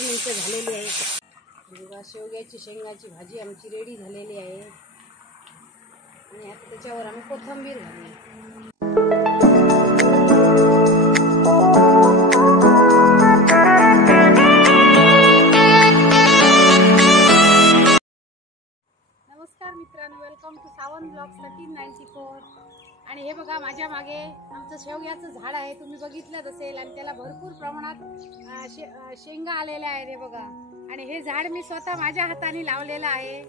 मिनिटं झालेली आहेत. बघा शेवग्याची शेंगाची भाजी आमची रेडी झालेली आहे आणि आता त्याच्यावर आम्ही कोथिंबीर घालूया. नमस्कार मित्रांनो, वेलकम टू सावंत ब्लॉग्स 1394. आणि हे बघा माझ्या मागे आमचं शेवग्याचं झाड आहे, तुम्ही बघितलंच असेल. आणि त्याला भरपूर प्रमाणात शेंगा आलेल्या आहेत हे बघा. आणि हे झाड मी स्वतः माझ्या हाताने लावलेलं आहे.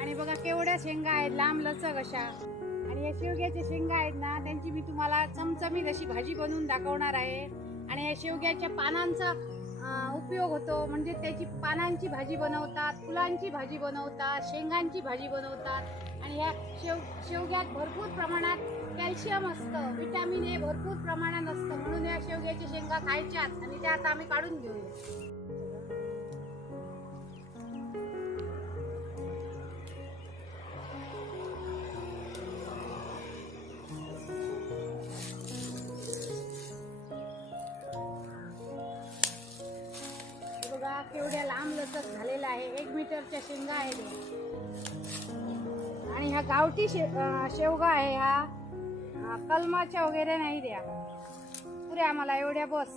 आणि बघा केवढ्या शेंगा आहेत, लांब लचक अशा. आणि हे शेवग्याच्या शेंगा आहेत ना, त्यांची मी तुम्हाला चमचमीत अशी भाजी बनवून दाखवणार आहे. आणि या शेवग्याच्या पानांचा उपयोग होतो, म्हणजे त्याची पानांची भाजी बनवतात, फुलांची भाजी बनवतात, शेंगांची भाजी बनवतात. आणि ह्या शेवग्यात भरपूर प्रमाणात कॅल्शियम असतं, विटॅमिन ए भरपूर प्रमाणात असतं, म्हणून या शेवग्याच्या शेंगा खायच्यात. आणि त्या आता आम्ही काढून घेऊया. बघा केवढ्या लांब लचक झालेला आहे, 1 मीटरच्या शेंगा आहेत. आणि ह्या गावठी शेवगा आहे, ह्या कलमाच्या वगैरे नाही द्या, पुऱ्या आम्हाला एवढ्या बस.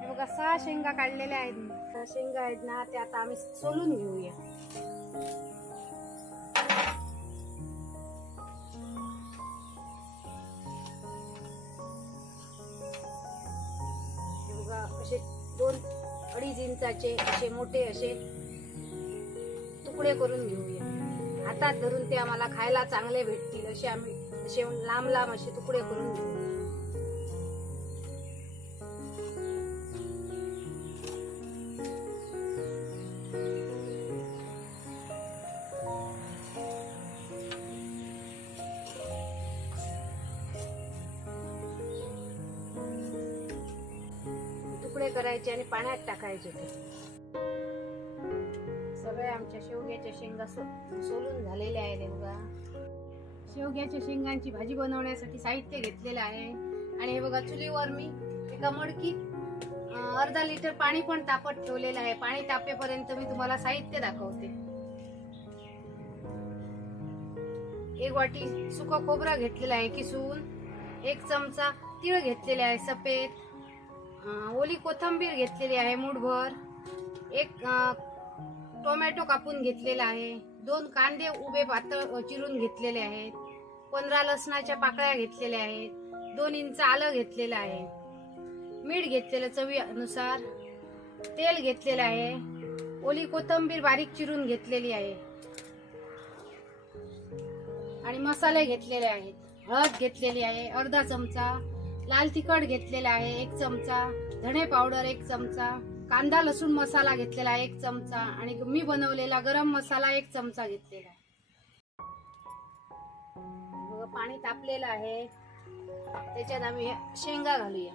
हे बघा 6 शेंगा काढलेल्या आहेत. शेंगा आहेत ना, त्या आता आम्ही सोलून घेऊया. हे बघा असे 2-2.5 इंचाचे असे मोठे असे तुकडे करून घेऊया. हातात धरून ते आम्हाला खायला चांगले भेटतील असे आम्ही असे लांब लांब असे तुकडे करून घेऊ. तुकडे करायचे आणि पाण्यात टाकायचे. सगळ्या आमच्या शेवग्याच्या शेंगा सोलून झालेल्या आहेत. बघा शेवग्याच्या शेंगांची भाजी बनवण्यासाठी साहित्य घेतलेलं आहे. आणि हे बघा चुलीवर मी एका मडकीत अर्धा लिटर पाणी पण तापत ठेवलेलं आहे. पाणी तापेपर्यंत मी तुम्हाला साहित्य दाखवते. 1 वाटी सुकं खोबरं घेतलेलं आहे किसून, 1 चमचा तीळ घेतलेले आहे सफेद, ओली कोथिंबीर घेतलेली आहे मूठभर, 1 टोमॅटो कापून घेतलेला आहे, 2 कांदे उभे पातळ चिरून घेतलेले आहेत, 15 लसणाच्या पाकळ्या घेतलेल्या आहेत, 2 इंच आलं घेतलेलं आहे, मीठ घेतलेलं चवीनुसार, तेल घेतलेलं आहे, ओली कोथिंबीर बारीक चिरून घेतलेली आहे आणि मसाले घेतलेले आहेत. हळद घेतलेली आहे अर्धा चमचा, लाल तिखट घेतलेला आहे 1 चमचा, धणे पावडर 1 चमचा, कांदा लसूण मसाला घेतलेला 1 चमचा आणि मी बनवलेला गरम मसाला 1 चमचा घेतलेला आहे. पाणी तापलेलं आहे, त्याच्यात आम्ही शेंगा घालूया.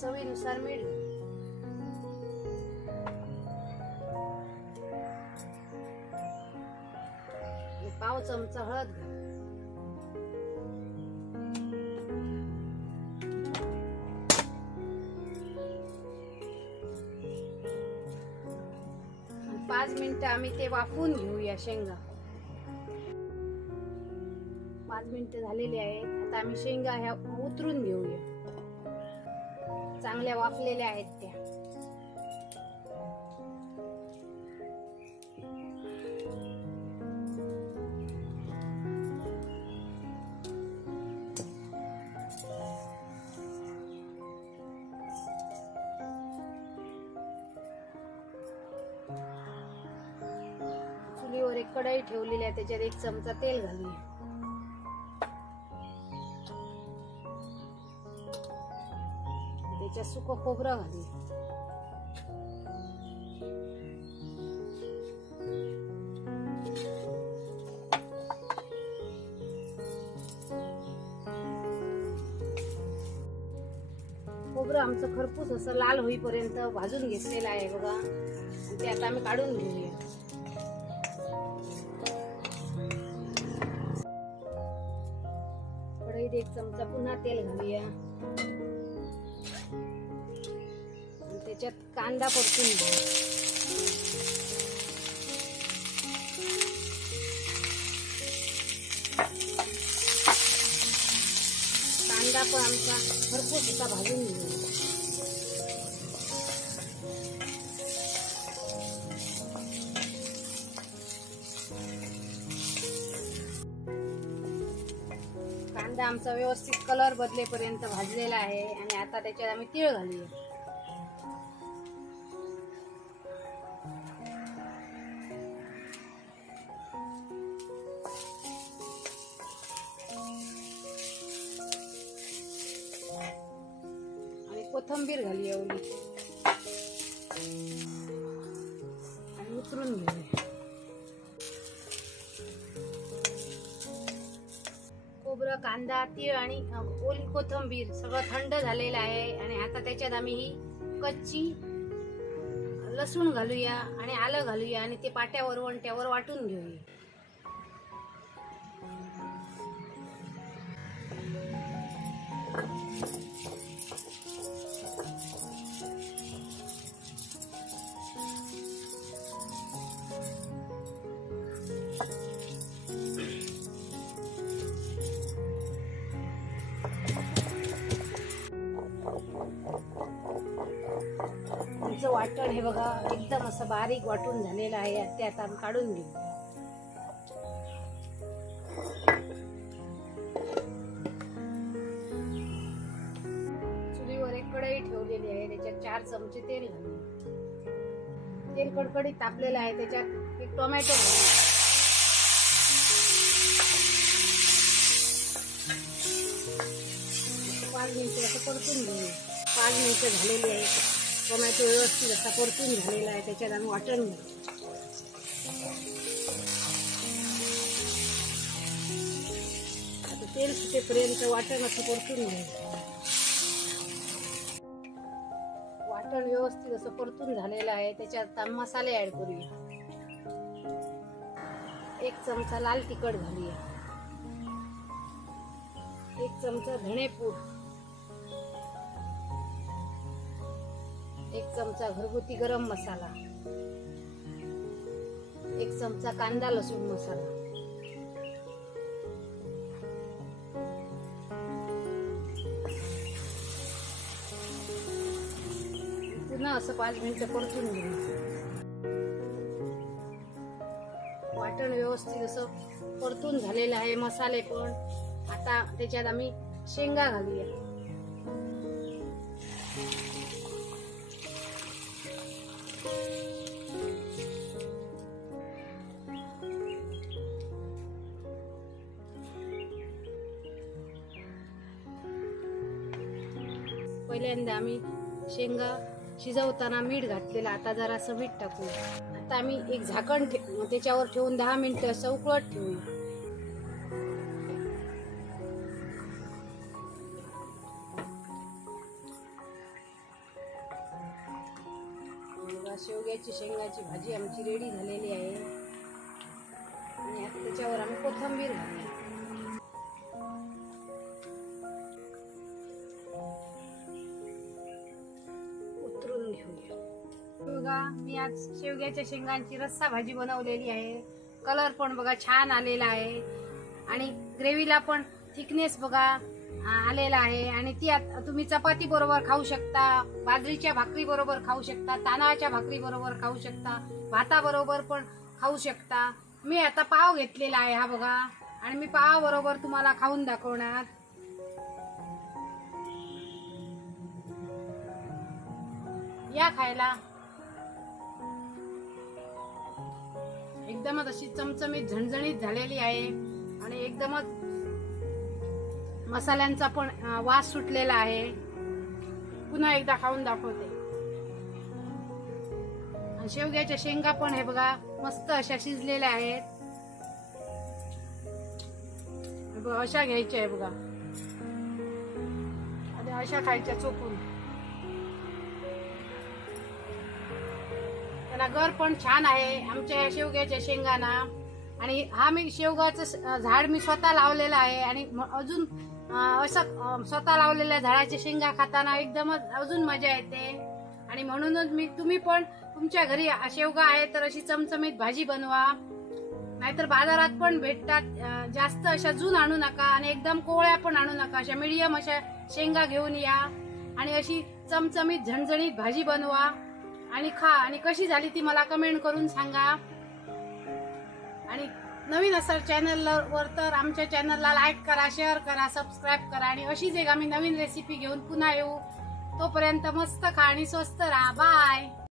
चवीनुसार मीठ, पाव चमचा हळद घाल, आणि 5 मिनिटं आम्ही ते वाफवून घेऊया शेंगा. 5 मिनिटं झालेली आहेत. आता आम्ही शेंगा ह्या उतरून घेऊया. चांगल्या वाफलेल्या आहेत त्या. चुलीवर 1 कढई ठेवलेली आहे, त्याच्यात 1 चमचा तेल घालूया. त्याच्यात सुकं खोबरं घालूया. खोबरं आमचं खरपूस असं लाल होईपर्यंत भाजून घेतलेलं आहे बघा. आणि ते आता आम्ही काढून घेऊया. कढईत 1 चमचा पुन्हा तेल घालूया. त्याच्यात कांदा परतून घेऊ. कांदा पण आमचा भरपूर असा भाजून घेऊ. कांदा आमचा व्यवस्थित कलर बदलेपर्यंत भाजलेला आहे. आणि आता त्याच्यात आम्ही तीळ घालूया. कोथिंबीर घालूया ओली आणि उतरून घेऊया. खोबरं, कांदा, तीळ आणि ओली कोथिंबीर सगळं थंड झालेलं आहे. आणि आता त्याच्यात आम्ही ही कच्ची लसूण घालूया आणि आलं घालूया आणि ते पाट्यावर वंट्यावर वाटून घेऊया. वाटण हे बघा एकदम असं बारीक वाटून झालेलं आहे. ते आता आम्ही काढून घेऊ. चुलीवर एक कढई ठेवलेली आहे. त्याच्यात 4 चमचे तेल घालू. तेल कडकडीत तापलेलं आहे. त्याच्यात एक टोमॅटो घालू. पाच मिनिटं असं परतून घेऊ. 5 मिनिटं झालेली आहे. टोमॅटो व्यवस्थित असा परतून झालेला आहे. त्याच्यात आम्ही वाटण घालू. आता तेल सुटेपर्यंत वाटण असं परतून घ्यायचं. वाटण व्यवस्थित असं परतून झालेलं आहे. त्याच्यात मसाले ऍड करूया. 1 चमचा लाल तिखट घालूया. 1 चमचा धणेपूड. 1 चमचा घरगुती गरम मसाला. 1 चमचा कांदा लसूण मसाला. पुन्हा असं 5 मिनिटं परतून घेऊ. वाटण व्यवस्थित असं परतून झालेलं आहे. मसाले पण. आता त्याच्यात आम्ही शेंगा घालूया. पहिल्यांदा आम्ही शेंगा शिजवताना मीठ घातलेलं. आता जरासं मीठ टाकू. आता आम्ही एक झाकण त्याच्यावर ठेवून 10 मिनिटं असं उकळत ठेवू. शेवग्याची शेंगाची भाजी आमची रेडी झालेली आहे. आणि आता त्याच्यावर आम्ही कोथिंबीर घालूया. बघा मी आज शेवग्याच्या शेंगांची रस्सा भाजी बनवलेली आहे. कलर पण बघा छान आलेला आहे. आणि ग्रेव्हीला पण थिकनेस बघा आलेला आहे. आणि ती तुम्ही चपाती बरोबर खाऊ शकता, बाजरीच्या भाकरी बरोबर खाऊ शकता, तांदळाच्या भाकरी बरोबर खाऊ शकता, भाता बरोबर पण खाऊ शकता. मी आता पाव घेतलेला आहे हा बघा. आणि मी पाव बरोबर तुम्हाला खाऊन दाखवणार. या खायला. एकदमच अशी चमचमीत झणझणीत झालेली आहे. आणि एकदमच मसाल्यांचा पण वास सुटलेला आहे. पुन्हा एकदा खाऊन दाखवते. आणि शेवग्याच्या शेंगा पण हे बघा मस्त अशा शिजलेल्या आहेत. अशा घ्यायच्या आहे बघा. आणि अशा खायच्या चोपून. त्याला गर पण छान आहे आमच्या शेवग्याच्या शेंगाना. आणि हा मी शेवगाचं झाड मी स्वतः लावलेलं आहे आणि अजून असं स्वतः लावलेल्या झाडाच्या शेंगा खाताना एकदमच अजून मजा येते. आणि म्हणूनच तुम्ही पण तुमच्या घरी शेवगा आहे तर अशी चमचमीत भाजी बनवा. नाहीतर बाजारात पण भेटतात, जास्त अशा जून आणू नका आणि एकदम कोवळ्या पण आणू नका. अशा मीडियम अशा शेंगा घेऊन या आणि अशी चमचमीत झणझणीत भाजी बनवा आणि खा. आणि कशी झाली ती मला कमेंट करून सांगा. आणि नवीन असाल चॅनलवर तर आमच्या चॅनलला लाईक करा, शेअर करा, सबस्क्राईब करा. आणि अशीच एक आम्ही नवीन रेसिपी घेऊन पुन्हा येऊ. तोपर्यंत मस्त खा आणि स्वस्त राहा. बाय.